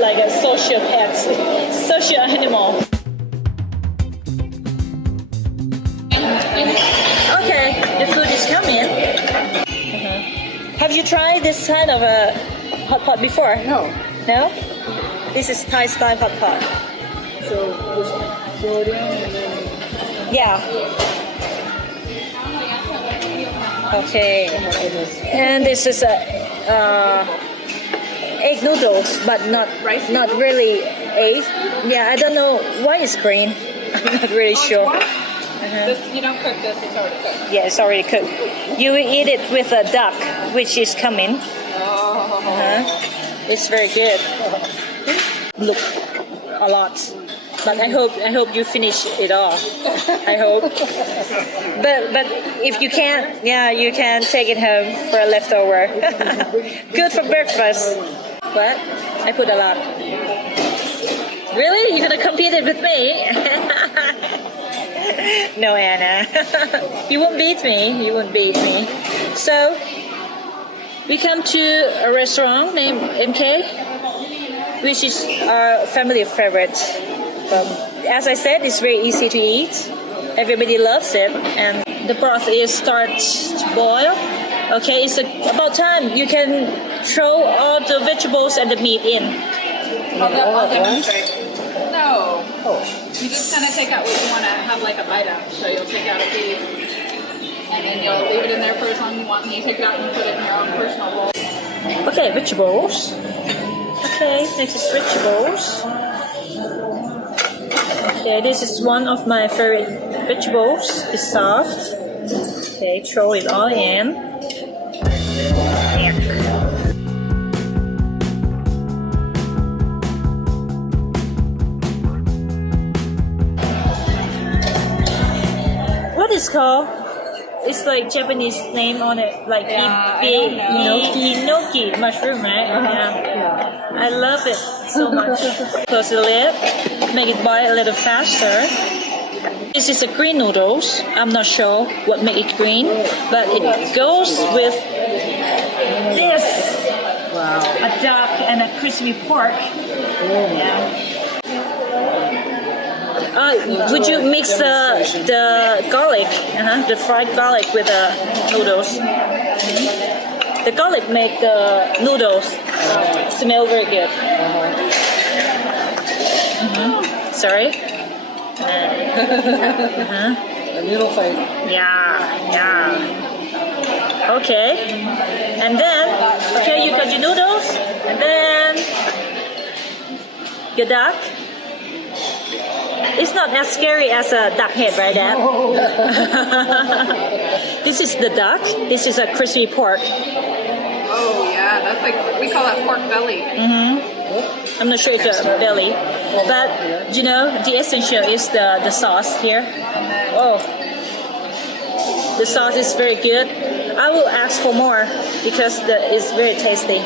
like a social pet, social animal. Okay, the food is coming. Have you tried this kind of a hot pot before? No. No? This is Thai style hot pot. So just throw it in and then... Yeah. Okay. And this is a egg noodles, but not Rice not noodles? really egg. Yeah, I don't know why it's green. I'm not really sure. This, you don't cook this, it's already cooked. Yeah, it's already cooked. You will eat it with a duck, which is coming. It's very good. Look, a lot. But I hope you finish it all. I hope. But if you can't, yeah, you can take it home for a leftover. Good for breakfast. What? I put a lot. Really? You're gonna compete it with me? No, Anna. You won't beat me. You won't beat me. So we come to a restaurant named MK, which is our family favorite. As I said, it's very easy to eat. Everybody loves it, and the broth is starting to boil. Okay, it's about time you can throw all the vegetables and the meat in. I'll demonstrate. No. You just kind of take out what you want to have like a bite of. So you'll take out a piece, and then you'll leave it in there for as long as you want, and you take it out and put it in your own personal bowl. Okay, vegetables. Okay, next is vegetables. Okay, this is one of my favorite vegetables. It's soft. Okay, throw it all in. What is called? It's like Japanese name on it, like enoki mushroom, right? Yeah. I love it so much. Close the lid, make it boil a little faster. This is a green noodles. I'm not sure what make it green, but it goes with this. Wow. A duck and a crispy pork. Yeah. Would you mix the garlic, the fried garlic with the noodles? The garlic make the noodles smell very good. Sorry. A little fight. Yeah. Okay. And then, okay, you got your noodles, and then your duck. It's not as scary as a duck head, right, Dad? This is the duck. This is a crispy pork. Oh yeah, that's like, we call that pork belly. I'm not sure if it's a belly, but you know the essential is the sauce here. Oh, the sauce is very good. I will ask for more because it's very tasty.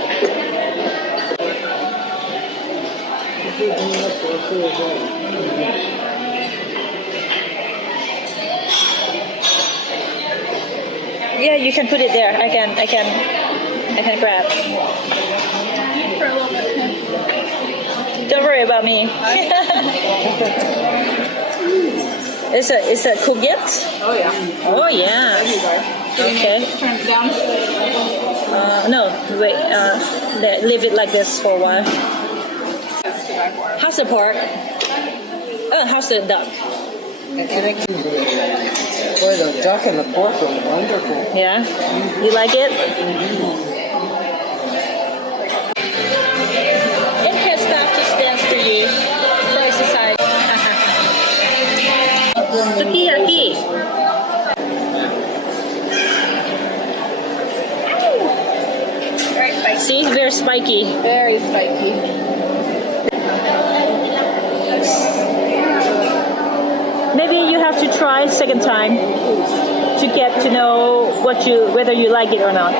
Yeah, you can put it there. I can grab. Don't worry about me. It's a cool gift. Oh yeah. Oh yeah. Okay. Turn it down. No, wait. Leave it like this for a while. How's the pork? How's the duck? Boy, the duck and the pork are wonderful. Yeah? You like it? It has stuff to stand for you. For society. Sukiyaki. Very spicy. See, very spiky. Very spiky. Maybe you have to try second time to get to know whether you like it or not.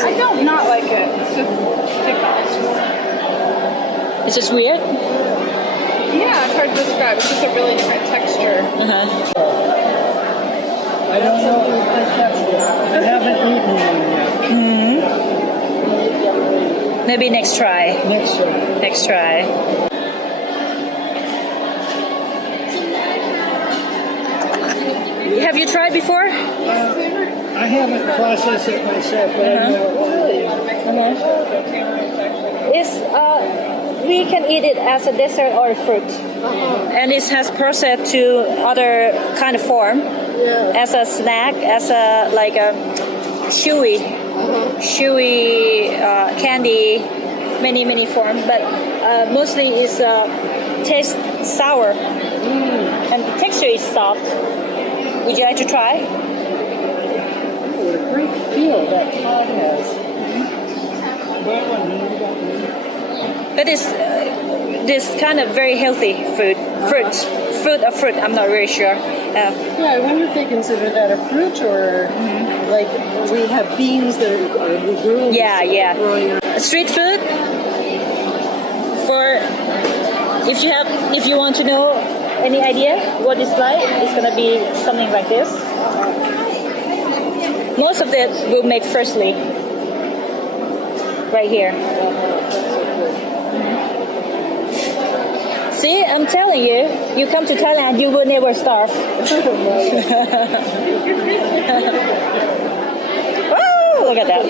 I don't not like it. It's just different. It's just weird. Yeah, it's hard to describe. It's just a really different texture. I don't know if I haven't eaten one yet. Maybe next try. Next year. Next try. Have you tried before? I haven't processed it myself, but I know it. It's we can eat it as a dessert or a fruit, and it has processed to other kind of form, as a snack, as a like a chewy candy, many form. But mostly it's taste sour, and the texture is soft. Would you like to try? What a great feel that pod has. But it's this kind of very healthy fruit. Fruit. I'm not really sure. Yeah, I wonder if they consider that a fruit or like we have beans that are legumes. Yeah. Growing up. Street food. For if you want to know any idea what it's like, it's gonna be something like this. Most of it we'll make firstly, right here. See, I'm telling you, you come to Thailand, you will never starve. Oh, look at that.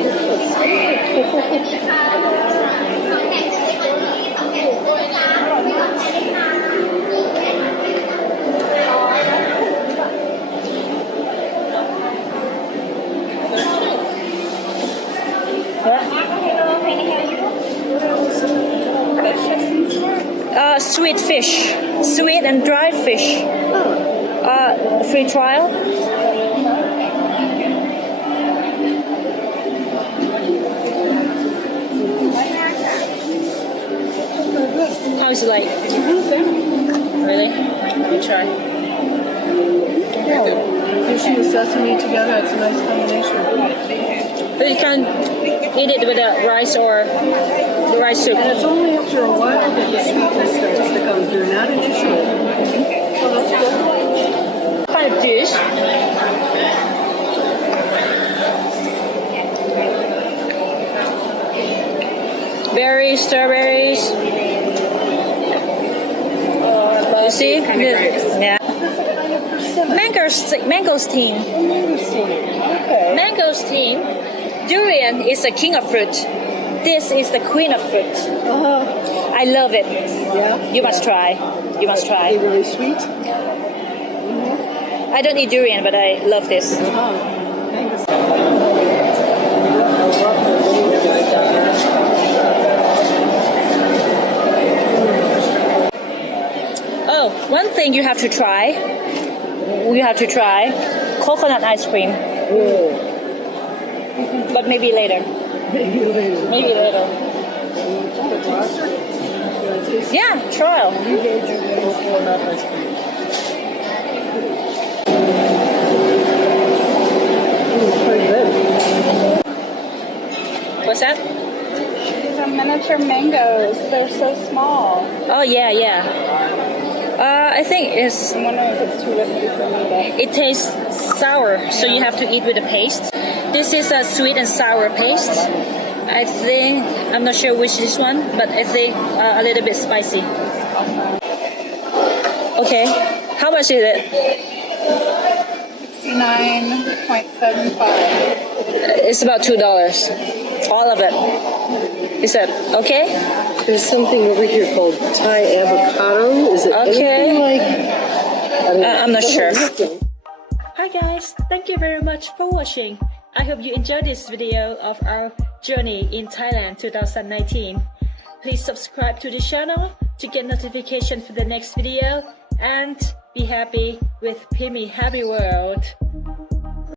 Sweet fish, sweet and dried fish. Free trial. How is it like? Really? Let me try. Yeah, fish and sesame together, it's a nice combination. But you can eat it with a rice or the rice soup. And it's only after a while that the sweetness starts to come through, not initially. So that's good. Kind of dish. Berries, strawberries. You see? Yeah. Mangosteen. Okay. Mangosteen. Durian is the king of fruit. This is the queen of fruit. I love it. Yeah. You must try. You must Are try. they really sweet? I don't eat durian, but I love this. Oh, one thing you have to try. You have to try coconut ice cream. But maybe later. Maybe later. Yeah, trial. What's that? These are miniature mangoes. They're so small. Oh yeah. I think it's. I'm wondering if it's too risky for me to. It tastes sour, so you have to eat with the paste. This is a sweet and sour paste. I think I'm not sure which is one, but I think a little bit spicy. Okay, how much is it? 69.75. It's about $2. All of it. Is that okay? There's something over here called Thai avocado. Is it Okay. anything like? I'm not sure. Hi guys, thank you very much for watching. I hope you enjoyed this video of our journey in Thailand 2019. Please subscribe to the channel to get notification for the next video and be happy with Pimi Happy World.